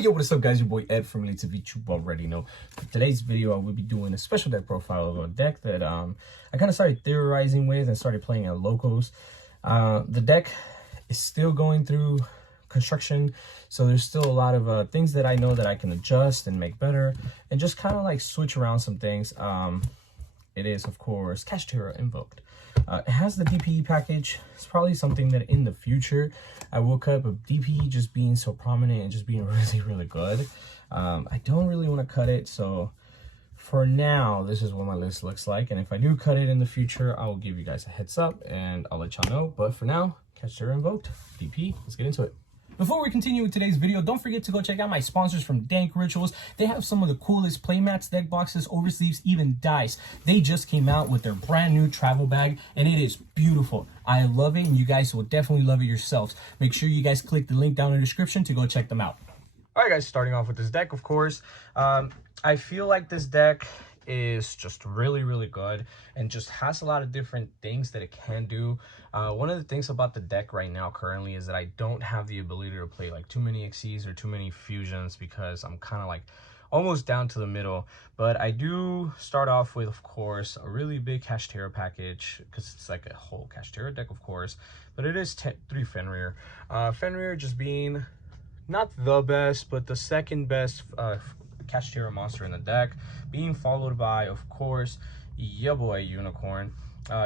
Yo, what is up, guys? Your boy Ed from Savij. You already know. For today's video, I will be doing a special deck profile of a deck that I kind of started theorizing with and started playing at locals. The deck is still going through construction, so there's still a lot of things that I know that I can adjust and make better and just kind of like switch around some things. It is, of course, Kashtira Invoked. It has the DPE package. It's probably something that in the future I will cut, but DPE just being so prominent and just being really good, I don't really want to cut it. So for now, this is what my list looks like, and if I do cut it in the future, I will give you guys a heads up and I'll let y'all know. But for now, Kashtira Invoked, DPE. Let's get into it. Before we continue with today's video, don't forget to go check out my sponsors from Dank Rituals. They have some of the coolest playmats, deck boxes, oversleeves, even dice. They just came out with their brand new travel bag, and it is beautiful. I love it, and you guys will definitely love it yourselves. Make sure you guys click the link down in the description to go check them out. All right, guys, starting off with this deck, of course. I feel like this deck is just really good and just has a lot of different things that it can do. One of the things about the deck right now currently is that I don't have the ability to play like too many XCs or too many fusions because I'm kind of like almost down to the middle. But I do start off with, of course, a really big Kashtira package because it's like a whole Kashtira deck, of course, but it is 3 Fenrir. Fenrir just being not the best, but the second best Kashtira monster in the deck, being followed by, of course, your boy Unicorn.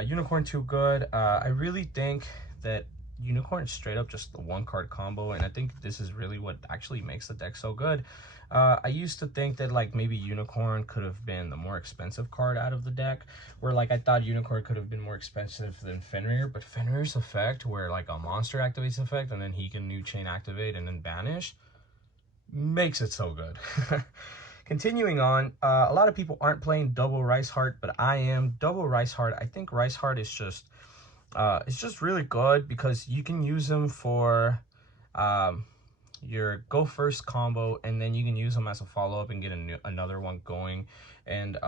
Unicorn too good. I really think that Unicorn is straight up just the 1-card combo, and I think this is really what actually makes the deck so good. I used to think that like maybe Unicorn could have been the more expensive card out of the deck, where like I thought Unicorn could have been more expensive than Fenrir, but Fenrir's effect, where like a monster activates effect and then he can new chain activate and then banish, makes it so good. Continuing on, a lot of people aren't playing double Rice Heart, but I am. Double Rice Heart, I think Rice Heart is just it's just really good because you can use them for your go first combo, and then you can use them as a follow-up and get another one going. And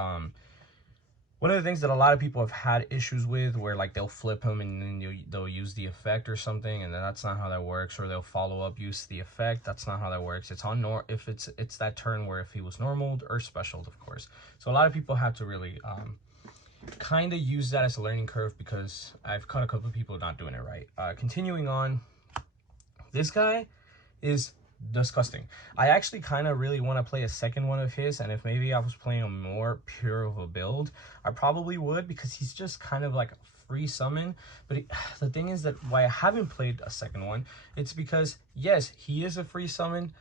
one of the things that a lot of people have had issues with, where like they'll flip him and then they'll use the effect or something, and then that's not how that works. Or they'll follow up, use the effect. That's not how that works. It's on if it's that turn where if he was normaled or specialed, of course. So a lot of people have to really kind of use that as a learning curve, because I've caught a couple of people not doing it right. Continuing on, this guy is disgusting. I actually kind of really want to play a second one of his, and if maybe I was playing a more pure of a build, I probably would, because he's just kind of like a free summon. But the thing is that why I haven't played a second one, it's because yes, he is a free summon,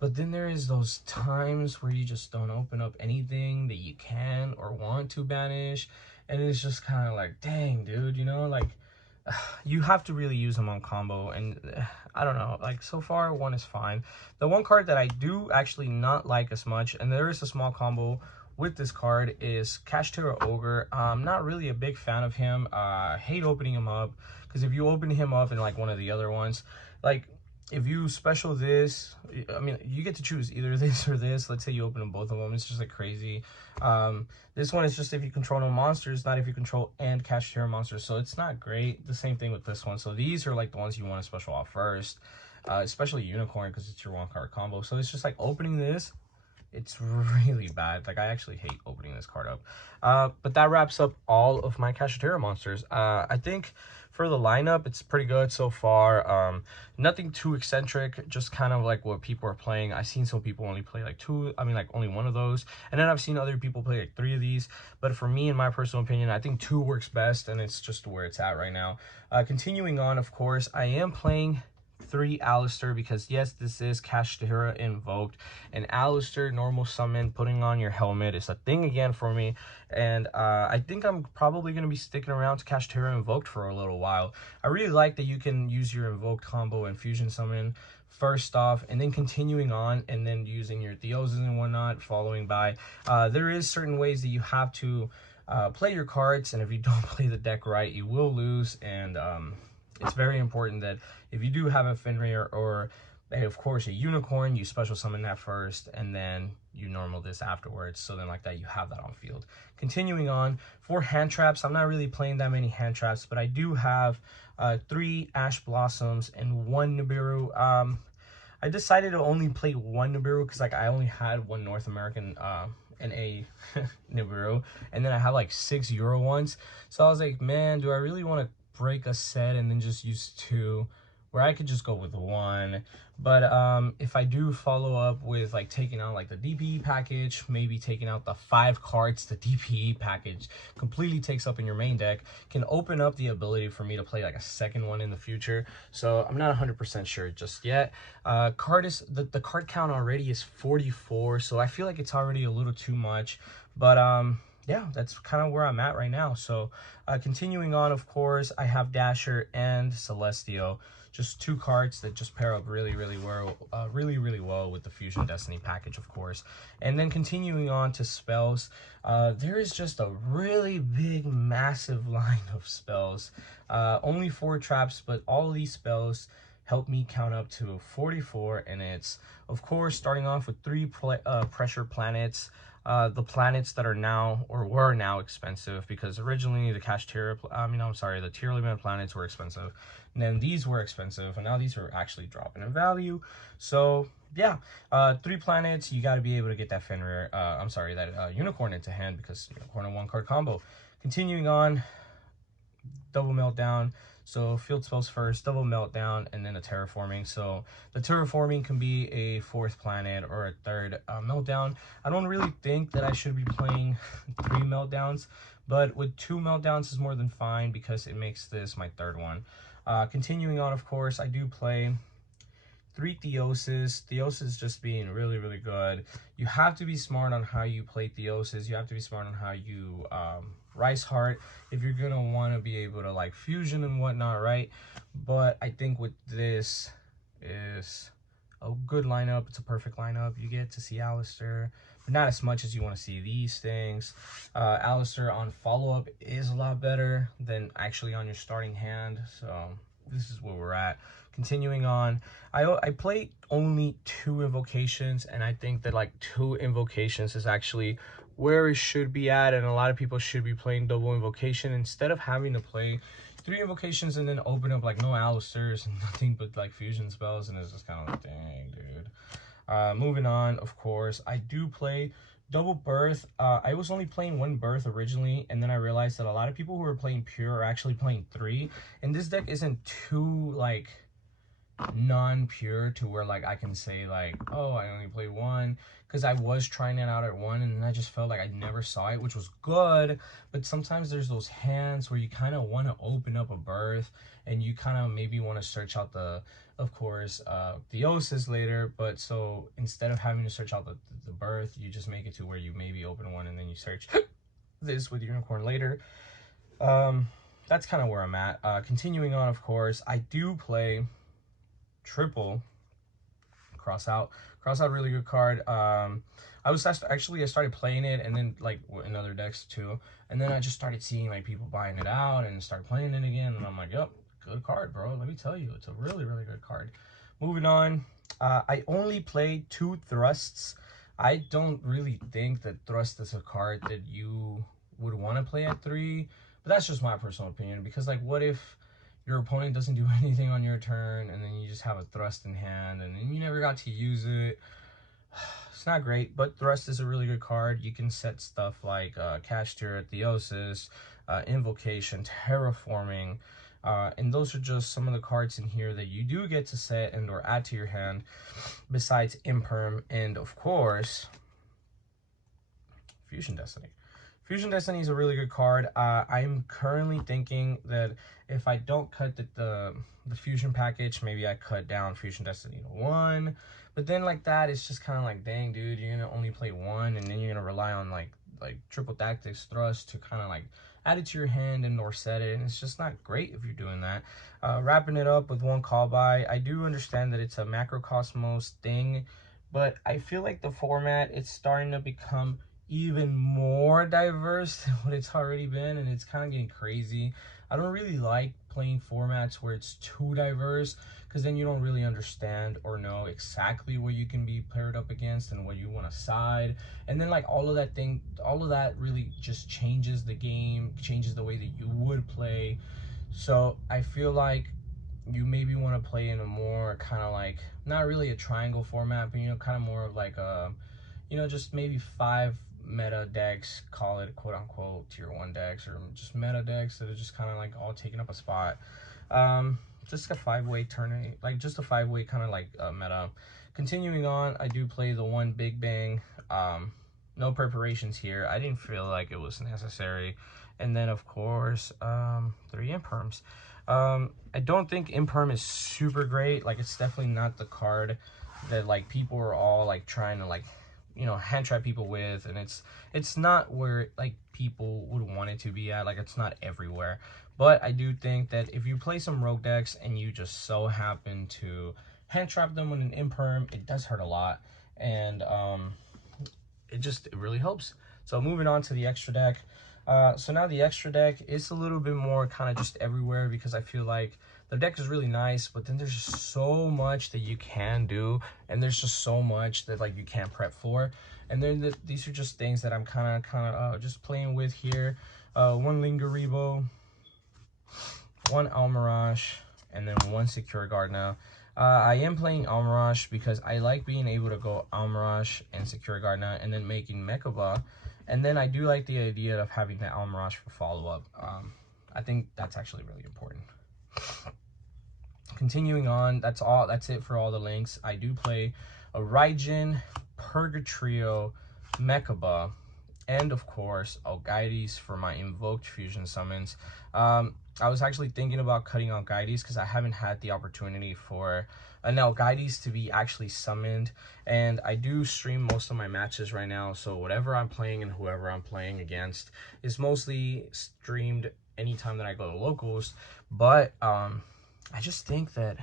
but then there is those times where you just don't open up anything that you can or want to banish, and it's just kind of like, dang, dude, you know, like you have to really use them on combo. And I don't know, like so far one is fine. The one card that I do actually not like as much, and there is a small combo with this card, is Kashtira Ogre. I'm not really a big fan of him. I hate opening him up, because if you open him up in like one of the other ones, like if you special this, I mean, you get to choose either this or this. Let's say you open them both of them, it's just like crazy. This one is just if you control no monsters, not if you control and Kashtira monsters, so it's not great. The same thing with this one. So these are like the ones you want to special off first, especially Unicorn, because it's your 1-card combo. So it's just like opening this, it's really bad. Like I actually hate opening this card up. But that wraps up all of my Kashtira monsters. I think for the lineup, it's pretty good so far. Nothing too eccentric, just kind of like what people are playing. I've seen some people only play like 2, I mean like only 1 of those, and then I've seen other people play like 3 of these. But for me, in my personal opinion, I think 2 works best, and it's just where it's at right now. Continuing on, of course, I am playing 3 Alistair, because yes, this is Kashtira Invoked, and Alistair normal summon, putting on your helmet, is a thing again for me. And I think I'm probably going to be sticking around to Kashtira Invoked for a little while. I really like that you can use your Invoked combo and fusion summon first off, and then continuing on, and then using your Theoses and whatnot following by. There is certain ways that you have to play your cards, and if you don't play the deck right, you will lose. And it's very important that if you do have a Fenrir or of course a Unicorn, you special summon that first and then you normal this afterwards, so then like that you have that on field. Continuing on, for hand traps, I'm not really playing that many hand traps, but I do have 3 Ash Blossoms and 1 Nibiru. I decided to only play one Nibiru because like I only had one North American NA Nibiru, and then I have like 6 Euro ones. So I was like, man, do I really want to break a set and then just use 2, where I could just go with 1? But if I do follow up with like taking out like the DPE package, maybe taking out the 5 cards the DPE package completely takes up in your main deck, can open up the ability for me to play like a second one in the future. So I'm not 100% sure just yet. The card count already is 44, so I feel like it's already a little too much. But yeah, that's kind of where I'm at right now. So continuing on, of course, I have Dasher and Celestial, just 2 cards that just pair up really well with the Fusion Destiny package, of course. And then continuing on to spells, there is just a really big, massive line of spells. Only 4 traps, but all of these spells help me count up to 44, and it's, of course, starting off with 3 pressure planets. The planets that are now, or were now, expensive, because originally the Kashtira, the tier limit planets were expensive, and then these were expensive, and now these are actually dropping in value. So yeah, 3 planets, you got to be able to get that Fenrir, that Unicorn into hand, because Unicorn and 1 card combo. Continuing on, double meltdown. So field spells first, double meltdown, and then a terraforming. So the terraforming can be a 4th planet or a 3rd meltdown. I don't really think that I should be playing 3 meltdowns, but with 2 meltdowns is more than fine because it makes this my 3rd one. Continuing on, of course, I do play 3 Theoses. Theoses just being really good. You have to be smart on how you play Theoses. You have to be smart on how you Rice Heart if you're gonna want to be able to like fusion and whatnot, right? But I think with this is a good lineup. It's a perfect lineup. You get to see Alistair, but not as much as you want to see these things. Alistair on follow-up is a lot better than actually on your starting hand. So this is where we're at. Continuing on, I play only 2 invocations, and I think that like 2 invocations is actually where it should be at, and a lot of people should be playing double invocation instead of having to play 3 invocations and then open up like no Alistairs and nothing but like fusion spells, and it's just kind of like, dang, dude. Moving on, of course, I do play double birth. I was only playing 1 birth originally, and then I realized that a lot of people who are playing pure are actually playing 3, and this deck isn't too like non-pure to where like I can say like, oh, I only play 1, because I was trying it out at 1 and then I just felt like I never saw it, which was good. But sometimes there's those hands where you kind of want to open up a birth and you kind of maybe want to search out the, of course, Theosis later. But so instead of having to search out the birth, you just make it to where you maybe open 1 and then you search this with Unicorn later. That's kind of where I'm at. Continuing on, of course, I do play triple cross out, really good card. I started playing it, and then like in other decks too, and then I just started seeing like people buying it out and start playing it again, and I'm like, yep, good card, bro. Let me tell you, it's a really good card. Moving on, I only play 2 thrusts. I don't really think that thrust is a card that you would want to play at 3, but that's just my personal opinion, because like, what if your opponent doesn't do anything on your turn, and then you just have a thrust in hand, and then you never got to use it? It's not great, but thrust is a really good card. You can set stuff like Kashtira, Theosis, Invocation, Terraforming, and those are just some of the cards in here that you do get to set and or add to your hand, besides Imperm, and of course, Fusion Destiny. Fusion Destiny is a really good card. I'm currently thinking that if I don't cut the Fusion package, maybe I cut down Fusion Destiny to 1. But then like that, it's just kind of like, dang, dude, you're going to only play 1, and then you're going to rely on like triple tactics thrust to kind of like add it to your hand and or set it, and it's just not great if you're doing that. Wrapping it up with 1 call by. I do understand that it's a macrocosmos thing, but I feel like the format, it's starting to become even more diverse than what it's already been, and it's kind of getting crazy. I don't really like playing formats where it's too diverse, because then you don't really understand or know exactly what you can be paired up against and what you want to side, and then like all of that really just changes the game, changes the way that you would play. So I feel like you maybe want to play in a more kind of like, not really a triangle format, but, you know, kind of more of like a, you know, just maybe 5 meta decks, call it quote unquote tier 1 decks, or just meta decks that are just kind of like all taking up a spot. Just a 5-way tournament, like just a 5-way kind of like meta. Continuing on, I do play the one Big Bang. No preparations here. I didn't feel like it was necessary. And then of course 3 Imperms. I don't think Imperm is super great. Like, it's definitely not the card that like people are all like trying to like, you know, hand trap people with, and it's not where like people would want it to be at. Like, it's not everywhere. But I do think that if you play some rogue decks and you just so happen to hand trap them with an Imperm, it does hurt a lot, and it really helps. So moving on to the extra deck. So now the extra deck is a little bit more kind of just everywhere, because I feel like the deck is really nice, but then there's just so much that you can do, and there's just so much that like you can't prep for. And then these are just things that I'm kind of just playing with here. 1 Lingaribo, 1 Almirage, and then 1 Secure Guard now. I am playing Almirage because I like being able to go Almirage and Secure Guard now, and then making Mechaba. And then I do like the idea of having the Almirage for follow-up. I think that's actually really important. Continuing on, that's it for all the links. I do play a Raijin, Purgatrio, Mechaba, and of course Algides for my Invoked fusion summons. I was actually thinking about cutting Algides because I haven't had the opportunity for an Algides to be actually summoned, and I do stream most of my matches right now, so whatever I'm playing and whoever I'm playing against is mostly streamed anytime that I go to locals. But I just think that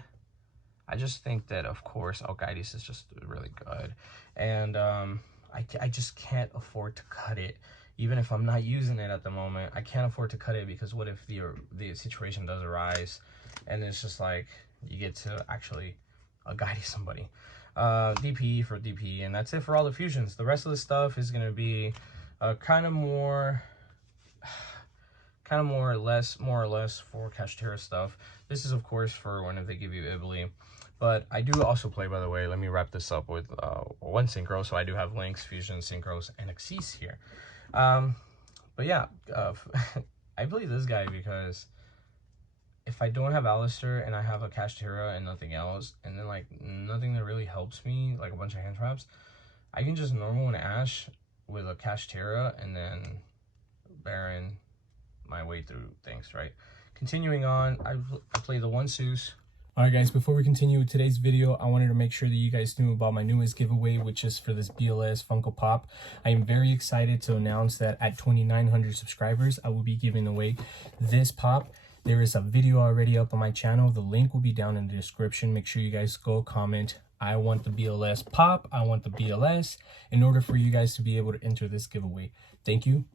of course Algides is just really good, and I just can't afford to cut it. Even if I'm not using it at the moment, I can't afford to cut it, because what if the situation does arise and it's just like you get to actually guide somebody. DPE for DPE, and that's it for all the fusions. The rest of the stuff is going to be kind of more or less for Kashtira stuff. This is of course for when they give you Ibli. But I do also play, by the way, let me wrap this up with 1 Synchro. So I do have Links, Fusion, Synchros, and Xyz here. But yeah, I play this guy because if I don't have Alistair and I have a Kashtira and nothing else, and then like nothing that really helps me, like a bunch of hand traps, I can just normal an Ash with a Kashtira and then Baron my way through things, right? Continuing on, I play the 1 Zeus. Alright guys, before we continue with today's video, I wanted to make sure that you guys knew about my newest giveaway, which is for this BLS Funko Pop. I am very excited to announce that at 2,900 subscribers, I will be giving away this pop. There is a video already up on my channel. The link will be down in the description. Make sure you guys go comment, I want the BLS pop, I want the BLS, in order for you guys to be able to enter this giveaway. Thank you.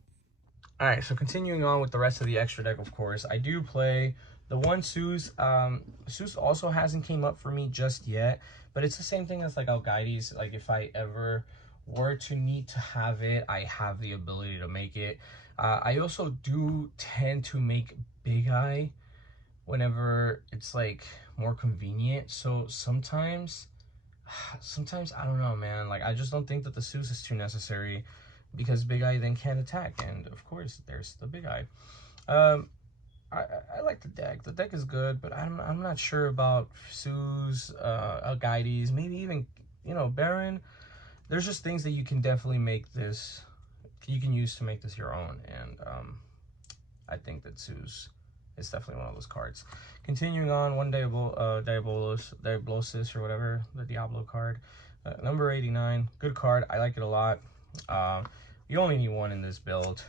Alright, so continuing on with the rest of the extra deck, of course, I do play the 1 Zeus. Zeus also hasn't came up for me just yet, but it's the same thing as like Algides. Like, if I ever were to need to have it, I have the ability to make it. I also do tend to make Big Eye whenever it's like more convenient. So sometimes I don't know, man. Like, I just don't think that the Zeus is too necessary, because Big Eye then can't attack, and of course there's the Big Eye. I like the deck. The deck is good, but I'm not sure about Zeus, Algides, maybe even, you know, Baron. There's just things that you can definitely make this, you can use to make this your own, and I think that Zeus is definitely one of those cards. Continuing on, 1 Diablosis or whatever, the Diablo card, number 89, good card. I like it a lot. You only need 1 in this build.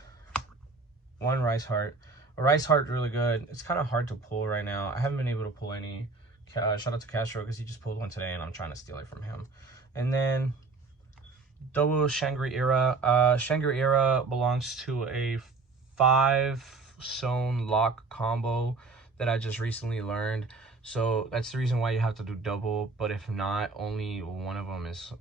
1 Rice Heart. A Rice Heart, really good. It's kind of hard to pull right now. I haven't been able to pull any. Shout out to Kashtira because he just pulled 1 today, and I'm trying to steal it from him. And then double Shangri-Ira. Shangri-Ira belongs to a 5-zone lock combo that I just recently learned. So that's the reason why you have to do double. But if not, only one of them is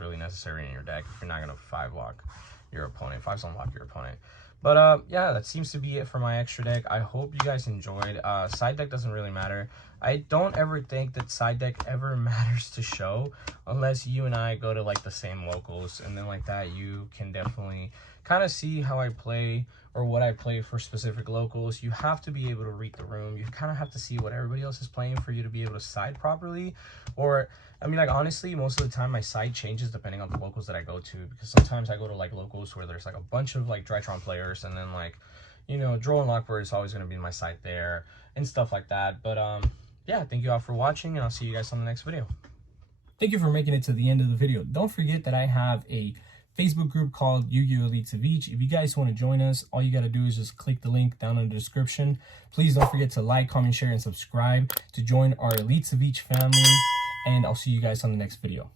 really necessary in your deck if you're not gonna 5-lock your opponent, 5-zone lock your opponent. But yeah, that seems to be it for my extra deck. I hope you guys enjoyed. Side deck doesn't really matter. I don't ever think that side deck ever matters to show unless you and I go to like the same locals, and then like that you can definitely kind of see how I play or what I play for specific locals. You have to be able to read the room. You kind of have to see what everybody else is playing for you to be able to side properly. Or I mean, like, honestly, most of the time my side changes depending on the locals that I go to, because sometimes I go to like locals where there's like a bunch of like Drytron players, and then like, you know, Droll and Lockbird is always going to be my side there and stuff like that. But yeah, thank you all for watching, and I'll see you guys on the next video. Thank you for making it to the end of the video. Don't forget that I have a Facebook group called YuGiOh Elite Savij. If you guys want to join us, all you got to do is just click the link down in the description. Please don't forget to like, comment, share, and subscribe to join our Elite Savij family. And I'll see you guys on the next video.